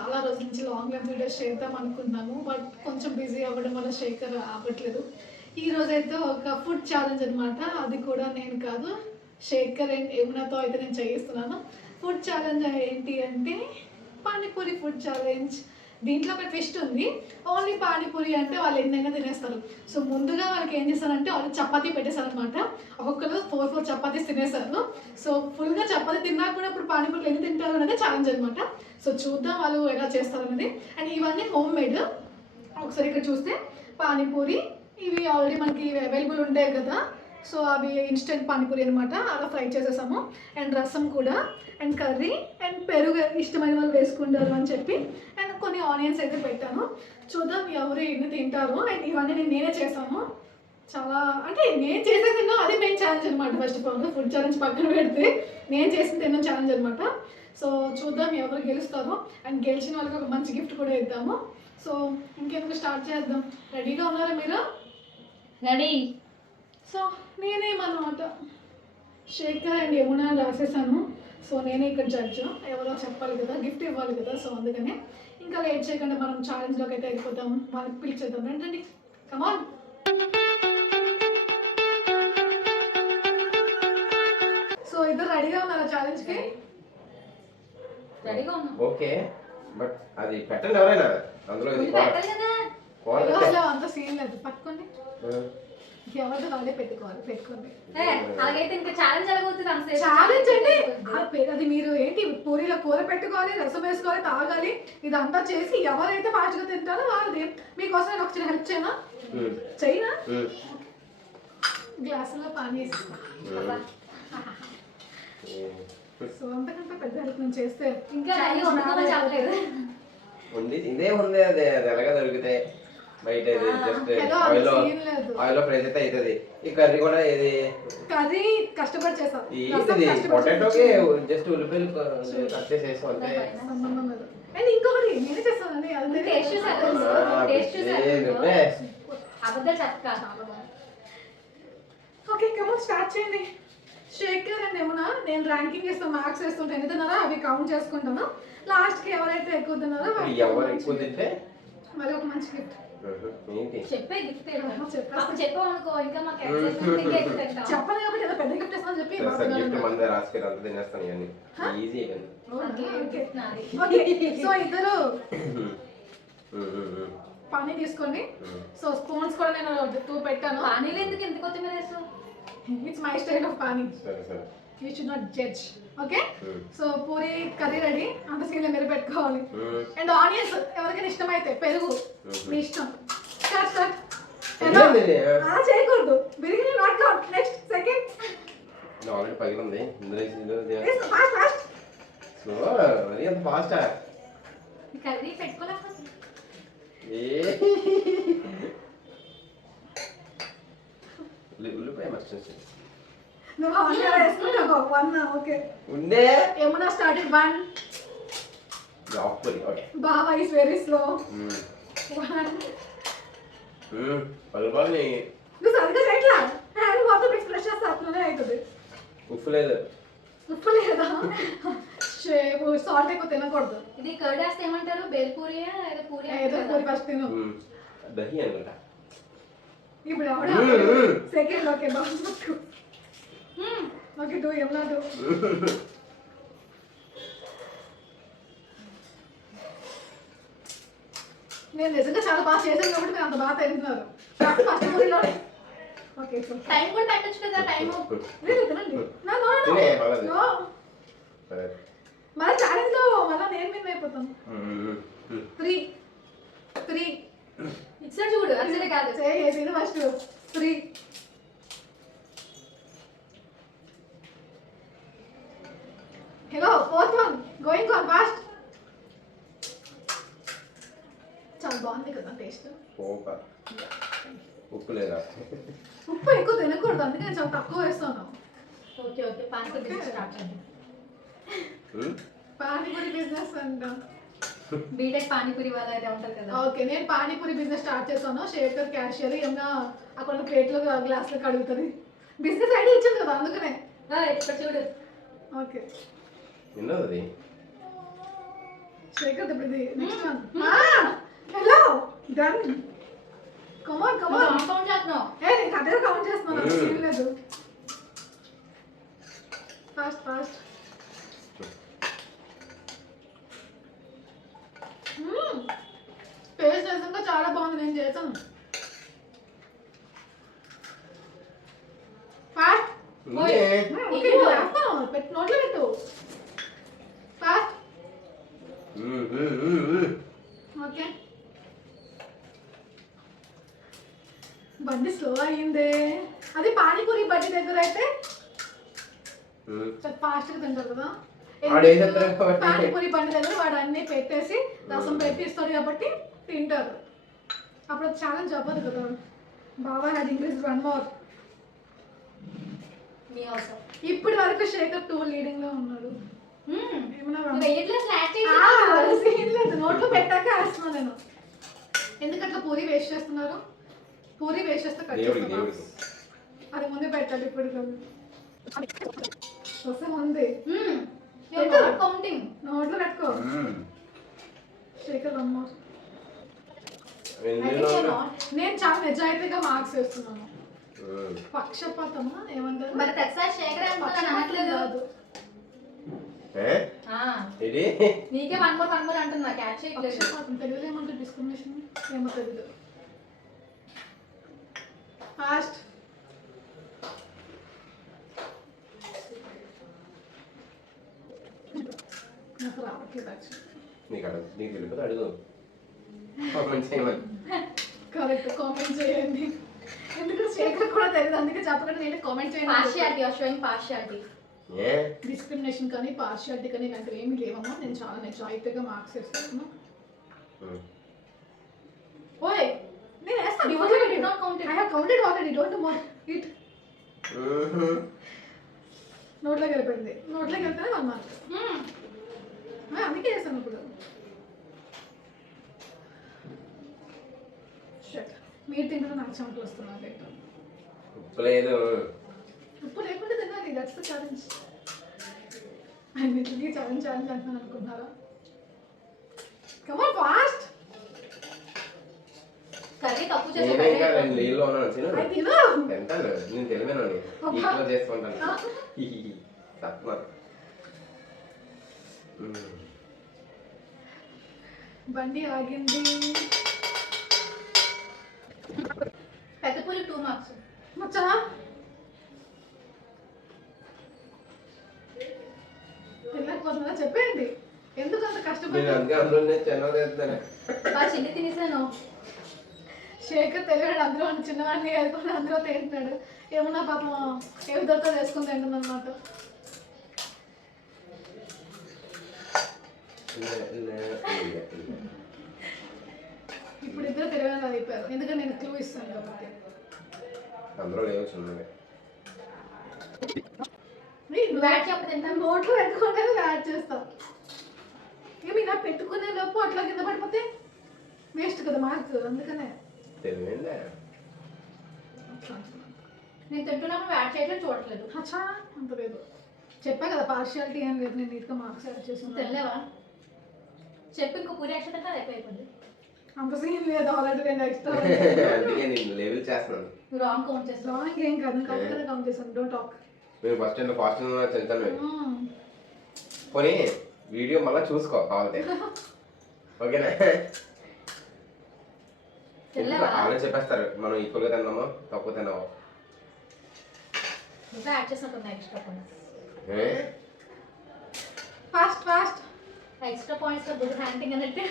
చాలా రోజుల నుంచి లాంగ్ లెంత్ వీడియోస్ చేద్దాం అనుకున్నాము, బట్ కొంచెం బిజీ అవ్వడం వల్ల శేఖర్ అవ్వట్లేదు. ఈ రోజైతే ఒక ఫుడ్ ఛాలెంజ్ అనమాట. అది కూడా నేను కాదు, శేఖర్ అండ్ యమునతో అయితే నేను చేయిస్తున్నాను. ఫుడ్ ఛాలెంజ్ ఏంటి అంటే పానీపూరి ఫుడ్ ఛాలెంజ్. దీంట్లో ఒక ట్విస్ట్ ఉంది. ఓన్లీ పానీపూరి అంటే వాళ్ళు ఎన్నైనా తినేస్తారు. సో ముందుగా వాళ్ళకి ఏం చేస్తారంటే వాళ్ళు చపాతీ పెట్టేశారనమాట. ఒక్కొక్కరు 4 చపాతీస్ తినేస్తారు. సో ఫుల్గా చపాతీ తిన్నా కూడా ఇప్పుడు పానీపూరి ఎన్ని తింటారు అనేది ఛాలెంజ్ అనమాట. సో చూద్దాం వాళ్ళు ఎలా చేస్తారు అనేది. అండ్ ఇవన్నీ హోమ్ మేడ్. ఒకసారి ఇక్కడ చూస్తే పానీపూరి ఇవి ఆల్రెడీ మనకి అవైలబుల్ ఉంటాయి కదా. సో అవి ఇన్స్టెంట్ పానీపూరి అనమాట. అలా ఫ్రై చేసేసాము. అండ్ రసం కూడా, అండ్ కర్రీ, అండ్ పెరుగు ఇష్టమైన వాళ్ళు వేసుకుంటారు అని చెప్పి, అండ్ కొన్ని ఆనియన్స్ అయితే పెట్టాను. చూద్దాం ఎవరు ఎన్ని తింటారు. అండ్ ఇవన్నీ నేనే చేశాను. చాలా అంటే నేను చేసేది తిన్నా అది మెయిన్ ఛాలెంజ్ అనమాట. First of all food challenge పక్కన పెడితే నేను చేసిన తిన్న ఛాలెంజ్ అనమాట. సో చూద్దాం ఎవరు గెలుస్తారో. అండ్ గెలిచిన వాళ్ళకి ఒక మంచి గిఫ్ట్ కూడా ఇద్దాము. సో ఇంకెందుకు స్టార్ట్ చేద్దాం. రెడీగా ఉన్నారా మీరు? రెడీ. సో నేనేమన్నమాట శేఖర్ అండ్ యమున రాసేసాను. సో నేనే ఇక్కడ జడ్జ్. ఎవరో చెప్పాలి కదా, గిఫ్ట్ ఇవ్వాలి కదా. సో అందుకనే ఇంకా లేట్ చేయకుండా మనం ఛాలెంజ్లోకి అయితే వెళ్ళిపోతాం. వాళ్ళకి పిలిచేద్దాం. రండి, కమాన్. సో ఇద్దరు రెడీగా ఉన్నారా ఛాలెంజ్కి? రెడీగా ఉన్నాం. ఓకే, బట్ అది పెట్టండి ఎవరైనా అందులో. అసలు అంత సీన్ లేదు. పట్టుకోండి, ఎవరితో వాళ్ళే పెట్టుకోండి. అలాగైతే ఇంకా ఛాలెంజ్ ఎలాగవుతుంది? అంత ఛాలెంజ్ అంటే అది మీరు ఏంటి, పూరీలో కూర పెట్టుకోవాలి, రసం వేసుకోవాలి, తాగాలి. ఇదంతా చేసి ఎవరైతే ఫాస్ట్గా తింటారో వాళ్ళది. మీకోసం నేను ఒక హెల్ప్ చేయనా? చైనా గ్లాసులో పానీ వేసుకో. సో అంతకంటే పెద్ద హెల్ప్ నేను చేస్తే ఇంకా చెప్పలేదు. ఇదే ఉంది. అది ఎలాగా దొరికితే బయట జస్ట్ ఆయిల్ ఫ్రై అయితే అవుతుంది. ఈ కర్రీ కూడా ఏది కర్రీ కష్టపడి చేసాం. పొటాటోకి జస్ట్ ఉల్లిపాయలు కట్ చేసేసి అంతే. అండ్ ఇంకొకటి నేనే చేస్తాను. ఓకే, కమన్ స్టార్ట్ చేయండి. శేఖర్ అండ్ యమున నేను ర్యాంకింగ్ ఇస్తాను. మార్క్స్ వేస్తుంటే ఎన్ని తిన్నారో అవి కౌంట్ చేసుకుంటాను. లాస్ట్కి ఎవరైతే ఎక్కువ తిన్నారో ఎవరు ఎక్కువ తింటే మరి ఒక మంచి గిఫ్ట్. చెప్పే గిఫ్ట్ చెప్పామనుకో ఇంకా మాకు చెప్పాలి కాబట్టి ఏదో పెద్ద గిఫ్ట్ ఇస్తామని చెప్పి రాసుకొని అంత తినేస్తాను. ఇవన్నీ ఈజీ. సో ఇద్దరు పానీ తీసుకోండి. సో స్పూన్స్ కూడా నేను 2 పెట్టాను. పానీలో ఎందుకు ఎంత కొత్తిమీర వేస్తావు? It's my style of pani. You should not judge. Okay, so puri curry ready. అంత సీన్లో మీరు పెట్టుకోవాలి. అండ్ ఆనియన్స్ ఎవరికైనా ఇష్టమైతే, పెరుగు మీ ఇష్టం. Start start. అలా చేయకూడదు. Biryani not count. Next second. Already పగిలింది. Fast fast. సో అది అంత ఫాస్టా? కర్రీ పెట్టుకోలేకపోతే ఉల్లిపాయ మస్ట్ నువ్వు ఆనియన్ వేసుకుంటావు 1. ఓకే, ఉండే Yamuna started 1. Okay, Baba is very slow. 1. పలుపాలు నువ్వు సరిగ్గా చేయట్లా. హ్యాండ్ మొత్తం ఎక్స్ప్రెస్ చేస్తే అట్లనే అవుతుంది. ఉప్పు లేదు. ఉప్పు లేదా? సాల్ట్ ఎక్కువ తినకూడదు. ఇది కర్డ్ వేస్తే ఏమంటారు? బేల్పూరియా లేదా పూరి? ఏదో పూరి ఫస్ట్ తిను. దహి అనుకుంటా. ఇప్పుడు ఆవిడ సెకండ్. ఓకే, బాగుంది. ఓకే, 2 యమున 2. నేను నిజంగా చాలా బాగా చేశాను కాబట్టి మీరు అంత బాగా తింటున్నారు. First పూరిలో okay. టైం కూడా పెట్టచ్చు కదా. టైం లేదు, తినండి. మళ్ళీ ఛాలెంజ్లో మళ్ళీ నేను విన్ అయిపోతాను. 3 ఇచ్చాడు చూడు. అసలే కాదు చేసి first 3. Hello, 4th one going on fast. చాలా బాగుంది కదా టేస్ట్. ఉప్పు లేదా? ఉప్పు ఎక్కువ తినకూడదు, అందుకే నేను చాలా తక్కువ వేస్తాను. Okay okay, panipuri business start చేయండి. పానీపూరి బిజినెస్ అంట. బీటెక్ పానీపూరి వాళ్ళ అయితే ఉంటారు కదా. ఓకే, నేను పానీపూరి బిజినెస్ స్టార్ట్ చేస్తాను. శేఖర్ క్యాషియర్. ఏమన్నా అక్కడ ప్లేట్లో గ్లాస్లో కడుగుతుంది. బిజినెస్ ఐడియా ఇచ్చింది కదా, అందుకనే. ఇక్కడ చూడు. ఓకే, ఎన్నోది? శేఖర్ ఇప్పుడు ఇది నెక్స్ట్ వన్ హలో డన్ కమాన్ కమాన్ కౌంట్ చేస్తున్నావు. నేను అదే కౌంట్ చేస్తున్నాను ఏం లేదు ఫాస్ట్ ఫాస్ట్ పేస్ట్ నిజంగా చాలా బాగుంది నేను చేశాను ఫాస్ట్ పెట్టు నోట్లో పెట్టు ఫాస్ట్ ఓకే బండి స్లో అయ్యిందే అది పానీపూరి బండి దగ్గర అయితే ఫాస్ట్ గా తింటారు కదా పానీపూరి బండి దగ్గర వాడు అన్ని పెట్టేసి రసం పెట్టి ఇస్తాడు కాబట్టి తింటారు అప్పుడు ఛాలెంజ్ అవ్వదు కదా బాబా హ్యాడ్ ఇంగ్లీష్ వన్ మోర్ మీ అవసరం. ఇప్పటి వరకు శేఖర్ 2 లీడింగ్ లో ఉన్నాడు ఏమన్నా నువ్వు వెయ్యట్లే స్నాక్స్ సీన్ లేదు నోట్లో పెట్టాక వేస్తున్నాను నేను ఎందుకంటే పూరి వేస్ట్ చేస్తున్నారు పూరి వేస్ట్ చేస్తే కట్ చేస్తున్నారు అది ముందే పెట్టాలి ఇప్పుడు కాదు రసం ఉంది కౌంటింగ్. నోట్లో పెట్టుకో శేఖర్ వన్ మోర్ నేను చాలా నిజాయితీగా మార్క్స్ వేస్తున్నాను పక్షపాతమా ఏమంటారు మరి ప్రతిసారి శేఖర్ అనట్లేదు. కాదు నీకే వన్ మోర్ అంటున్నా క్యాచ్ చేయట్లేదు. పక్షపాతం తెలుగులో ఏమంటారు డిస్క్రిమినేషన్ ఏమో తెలియదు ఫాస్ట్ నాకు రావట్లేదు యాక్చువల్లీ నీకు తెలియదు అడుగు కామెంట్ చేయమని కరెక్ట్ కామెంట్ చేయండి ఎందుకంటే శేఖర్ కూడా తెలియదు అందుకే చెప్పకుండా నేను కామెంట్ చేయండి partiality or showing partiality. Discrimination కానీ పార్షియాలిటీ కానీ ఇలాంటివి ఏమీ లేవమ్మా నేను చాలా నిజాయితీగా మార్క్స్ వేస్తాను ఓయ్ నేను వేస్తాను I have counted already don't more it నోట్లోకి వెళ్ళిపోయింది నోట్లోకి వెళ్తేనే 1 మార్క్ అందుకే వేస్తాను ఇప్పుడు మీరు తింటే నాకు చెమటలు వస్తున్నాను ఉప్పు లేదు ఉప్పు లేకుండా తినాలి దట్స్ ద ఛాలెంజ్ అన్నిటికీ ఛాలెంజ్ అంటున్నాను అనుకుంటున్నారా కమాన్ ఫాస్ట్ కర్రీ తప్పు నేనే ఇంకా చేసి నీళ్ళు ఉన్నాను తిను ఐ తిను తింటాను నేను తెలివేను ఇంట్లో చేసుకుంటాను తప్ప బండి ఆగింది పెద్ద పూరి 2 మార్క్స్. మచ్చా తినకపోతుందా చెప్పండి ఎందుకు అంత నేను కష్టపడి అందుకే అందులో చిన్న చేస్తాను బాగా చిన్ని తినేసాను. శేఖర్ తెలియడు అందులో చిన్నవాడిని వేసుకుని అందులో తింటున్నాడు ఏమన్నా పాపం ఏమి దొరకదు వేసుకుని తింటుంది అనమాట ఇప్పుడు ఇద్దరు తెలియని అయిపోయారు ఎందుకంటే నేను క్లూ ఇస్తాను కాబట్టి అందులో లేవు చిన్నది నువ్వు యాడ్ చెప్పదంటే నోట్లో పెట్టుకుంటే యాడ్ చేస్తాం ఏమి ఇలా పెట్టుకునే లోపు అట్లా కింద పడిపోతే వేస్ట్ కదా మార్క్ అందుకనే తెలియండి నేను తింటున్నప్పుడు యాడ్ చేయట్లేదు చూడట్లేదు. అచ్చా అంత లేదు చెప్పా కదా పార్షియాలిటీ ఏం లేదు నేను నీట్గా మార్క్స్ యాడ్ చేసి తెలియవా చెప్పి ఇంకో పూరి యాక్షన్ అంటే అది అయిపోయింది. అంత సీన్ లేదు ఆల్రెడీ రెండు ఎక్స్ట్రా అందుకే నేను లేబుల్ చేస్తున్నాను నువ్వు రాంగ్ కౌంట్ చేస్తావు. రాంగ్ ఏం కాదు కరెక్ట్గా కౌంట్ చేశాను డోంట్ టాక్ నేను ఫస్ట్ తింటాను పోనీ వీడియో మళ్ళీ చూసుకో కావాలంటే ఓకేనా ఆలోచన చెప్పేస్తారు మనం ఈక్వల్గా తిన్నామో తక్కువ తిన్నామో ఇంకా యాడ్ చేసినట్టు extra points. Fast fast extra points లో గుడ్ హ్యాండింగ్ అంటే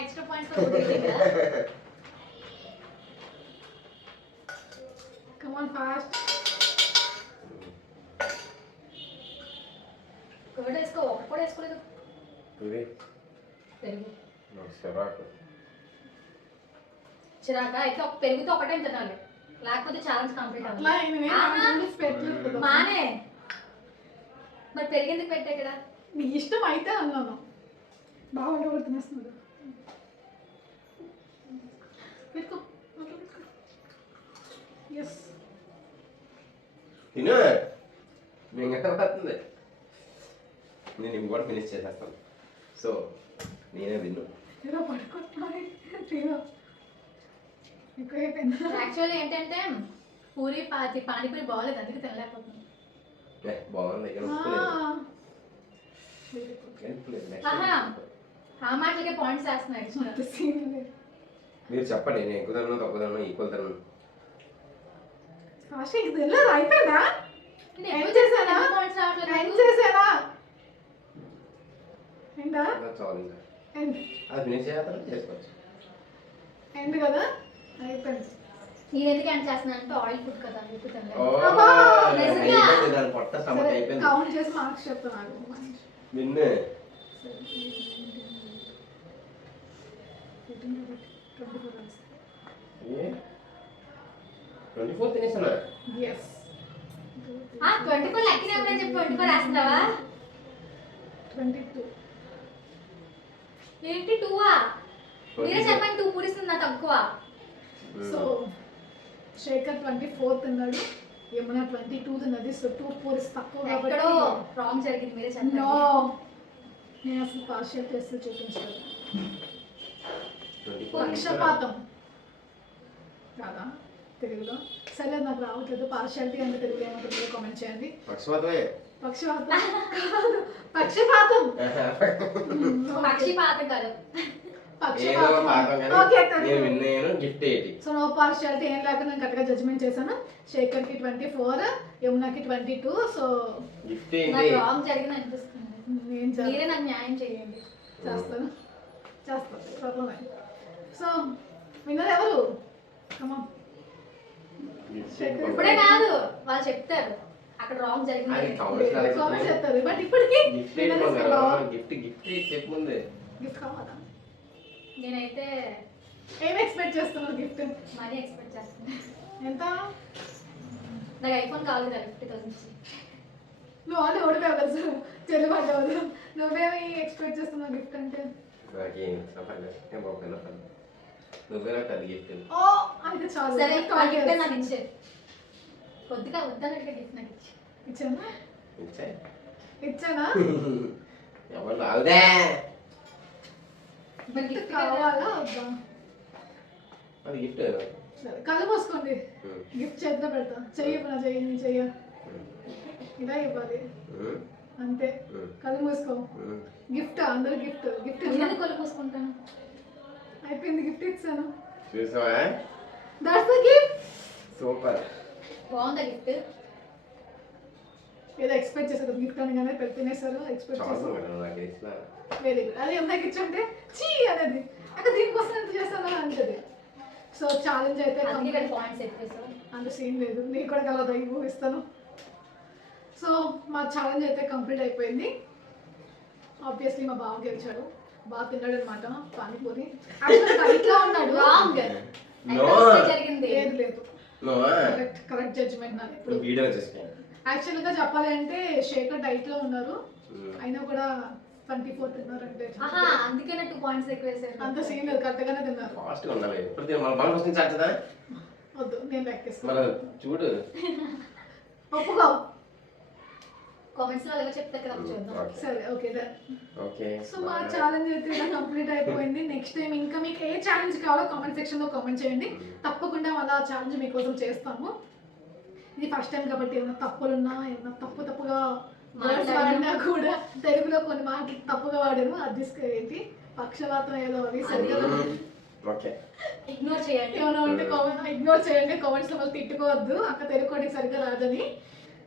ఎక్స్ట్రా పాయింట్స్ లో గుడ్ కదా. కమ్ ఆన్ ఫాస్ట్ కర్డ్ వేసుకో ఒక్క కూడా వేసుకోలేదు. ఇది పెరుగు చిరాకు చిరాక అయితే ఒక పెరుగుతో ఒకటే తినాలి లేకపోతే ఛాలెంజ్ కంప్లీట్ అట్లా అవుతుంది. మానే మరి పెరిగింది పెట్టే కదా నీ ఇష్టం అయితే అన్నాను బాగుంటే కూడా తినేస్తున్నాడు పెట్టుకో ఎస్ తిను నేను ఇంకా వస్తుంది నేను ఇవి కూడా ఫినిష్ చేసేస్తాను సో నేనే విన్ను. ఏదో పడుకుంటున్నాయి ఎక్కువ అయిపోయిందా? యాక్చువల్లీ ఏంటంటే పూరి పానీపూరి బాగోలేదు, అందుకే తినలేకపోతుంది. బాగుంది ఇక్కడ ఉప్పులేదు. Next ఆహా. time. ఆ మాటలకే పాయింట్స్ వేస్తున్నాయి extra. అంత సీన్ లేదు. మీరు చెప్పండి, నేను ఎక్కువ తిన్నాను తక్కువ తిన్నాను ఈక్వల్ తిన్నాను. ఆశ ఇంక తెలియదు, అయిపోయిందా? నేను ఏం ఎక్కువ చేశానా? తిన్నా, points రావట్లేదు ఏం నాకు. చేశానా? ఏంటా? చాలు ఇంకా ఏంటి? అది ఫినిష్ చేస్తాను చేసుకోవచ్చు. ఏంటి కదా? అయిపోయింది. నేను ఎందుకు ఏం చేస్తున్నాను అంటే ఆయిల్ ఫుడ్ కదా, అందుకు తినలేదు. అబ్బా! అయిపోయింది, దాని పొట్ట స్టమక్ సరే, అయిపోయింది. కౌంట్ చేసి మార్క్స్ చెప్తాను. విన్ను. 24 తినేస్తున్నా. Yes. 24 లెక్కనే ఉందని చెప్పి 24 వేస్తున్నావా? 22. ఏంటి 2ఆ? మీరే చెప్పండి, 2 పూరిస్తుంది నాకు తక్కువ. సో శేఖర్ 24 తిన్నాడు, యమున 22 తిన్నది. సో 2 పూరిస్ తక్కువ ఎక్కడో కాబట్టి రాంగ్ జరిగింది, మీరే చెప్పండి. నో, నేను అసలు పార్షియల్ టెస్ట్ చూపించలేదు. 24 పక్షపాతం కాదా తెలుగులో? సరే, నాకు రావట్లేదు. పార్షియాలిటీ అంటే తెలుగులో ఏమంటుందో కామెంట్ చేయండి. పక్షపాతమే. పక్షపాతం కాదు, పక్షపాతం. పక్షిపాతం కాదు. ఏదో పాపం కానీ ఓకే, నేను విన్ అయ్యాను. గిఫ్ట్ ఏంటి? సో నో పార్షియాలిటీ ఏం లేకుండా నేను కరెక్ట్గా జడ్జ్మెంట్ చేశాను. శేఖర్కి 24, యమునకి 22. సో గిఫ్ట్ ఏంటి? నాకు రాంగ్ జరిగింది అనిపిస్తుంది. నేను మీరే నాకు న్యాయం చేయండి. చేస్తాను. ప్రాబ్లం. సో విన్నర్ ఎవరు? కమా గిఫ్ట్ ఏంటి? ఇప్పుడే కాదు, వాళ్ళు చెప్తారు అక్కడ రాంగ్ అది జరిగింది. కామెంట్స్ లో కామెంట్ చేస్తారు. బట్ ఇప్పటికి గిఫ్ట్ ఏంటి బంగారం? గిఫ్ట్ చెప్పు ముందే. గిఫ్ట్ కావాలా? నేనైతే ఏం ఎక్స్పెక్ట్ చేస్తున్నావు గిఫ్ట్? మనీ ఎక్స్పెక్ట్ చేస్తాను. ఎంత? నాకు ఐఫోన్ కావాలి కదా, 50,000 ఇచ్చి. నువ్వు ఆల్రెడీ ఓడిపోయావు కదా సార్, చెల్లిపడ్డావు. నువ్వేమి ఎక్స్పెక్ట్ చేస్తున్నావు గిఫ్ట్ అంటే? నాకేం చెప్పండి, నేను బాగున్నా పని. నువ్వే నాకు అది గిఫ్ట్. ఓ అయితే చాలు. సరే, Gift ఆ గిఫ్ట్ ఆర్డర్ నాకు ఇచ్చే. కొద్దిగా వద్దన్నట్టుగా గిఫ్ట్ నాకు ఇచ్చి. ఇచ్చానా? ఇచ్చాయి. ఇచ్చానా? ఎవరు రావుదే. మరి గిఫ్ట్ గిఫ్ట్ కావాలా వద్దా? అది గిఫ్ట్. సరే, కళ్ళు మూసుకోండి. గిఫ్ట్ చేతిలో పెడతా. చెయ్యి నా చెయ్యి, నీ చెయ్య ఇలా ఇవ్వాలి అంతే. కళ్ళు మూసుకో. గిఫ్ట్ అందరూ గిఫ్ట్ గిఫ్ట్ నేను కొలు పూసుకుంటాను. అయిపోయింది, గిఫ్ట్ ఇచ్చాను. చూసావా? That's the gift. సూపర్. బాగుందా గిఫ్ట్? ఏదో ఎక్స్పెక్ట్ చేశారు గిఫ్ట్ అని, కానీ తినేసారు. ఎక్స్పెక్ట్ చాలా చేశారు. బాగుంది నాకు తెలిసిన. Very good. అది ఎందాక ఇచ్చుంటే చీ అనేది అక్కడ దీనికోసం ఎంత చేస్తాను అంటది. సో ఛాలెంజ్ అయితే అందుకే పాయింట్స్ ఎక్కువ. అంత సీన్ లేదు, నీకు కూడా కలదా ఇస్తాను. సో మా ఛాలెంజ్ అయితే కంప్లీట్ అయిపోయింది. ఆబ్వియస్లీ మా బావ గెలిచాడు, బాగా తిన్నాడు అనమాట పానీపూరి. ఇట్లా ఉన్నాడు. Wrong No. జరిగింది. లేదు లేదు, No. కరెక్ట్ జడ్జ్మెంట్ నాది. ఇప్పుడు వీడియో వచ్చేసి యాక్చువల్గా చెప్పాలి అంటే శేఖర్ డైట్ లో ఉన్నారు, అయినా కూడా 24 తిన్నారంటే ఆహా, అందుకే నాకు 2 పాయింట్స్ ఎక్కువ వేసారు. అంత సీన్ లేదు, కరెక్ట్ గానే తిన్నారు. ఫాస్ట్ గా ఉండాలి. ఇప్పుడు మన మన క్వశ్చన్ చాచదా? వద్దు, నేను లెక్కేస్తాను. మన చూడు. ఒప్పుకో. కామెంట్స్ లో అలాగే చెప్తారు కదా, అప్పుడు చూద్దాం. సరే, ఓకే. ఓకే. సో మా ఛాలెంజ్ అయితే ఇలా కంప్లీట్ అయిపోయింది. నెక్స్ట్ టైం ఇంకా మీకు ఏ ఛాలెంజ్ కావాలో కామెంట్ సెక్షన్ లో కామెంట్ చేయండి. తప్పకుండా మళ్ళీ ఆ ఛాలెంజ్ మీకోసం చేస్తాము. ఇది ఫస్ట్ టైం కాబట్టి ఏమైనా తప్పులున్నా, ఏమైనా తప్పుగా వర్డ్స్ వాడినా కూడా తెలుగులో కొన్ని మాటలు తప్పుగా వాడాను. అది ఏంటి పక్షపాతం ఏదో అవి సరిగ్గా ఓకే. ఇగ్నోర్ చేయండి. ఏమైనా ఉంటే ఇగ్నోర్ చేయండి. కామెంట్స్ లో తిట్టుకోవద్దు, అక్క తెలుగు కోడికి సరిగ్గా రాదని.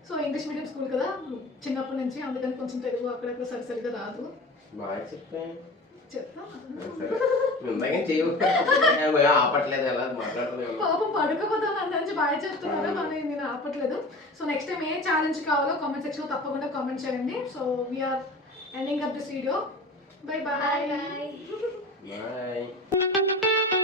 సో ఇంగ్లీష్ మీడియం స్కూల్ కదా చిన్నప్పటి నుంచి, అందుకని కొంచెం తెలుగు అక్కడక్కడ సరిగా రాదు. బాగా చెప్పే. చెప్తా. ముందుగా చేయు. ఆపట్లేదు ఎలా మాట్లాడుతున్నాను. పాపం పడుకోపోతాను అందరించి బాగా చెప్తున్నారు, కానీ నేను ఆపట్లేదు. సో నెక్స్ట్ టైం ఏ ఛాలెంజ్ కావాలో కామెంట్ సెక్షన్ లో తప్పకుండా కామెంట్ చేయండి. So we're ending up this video. Bye bye. Bye.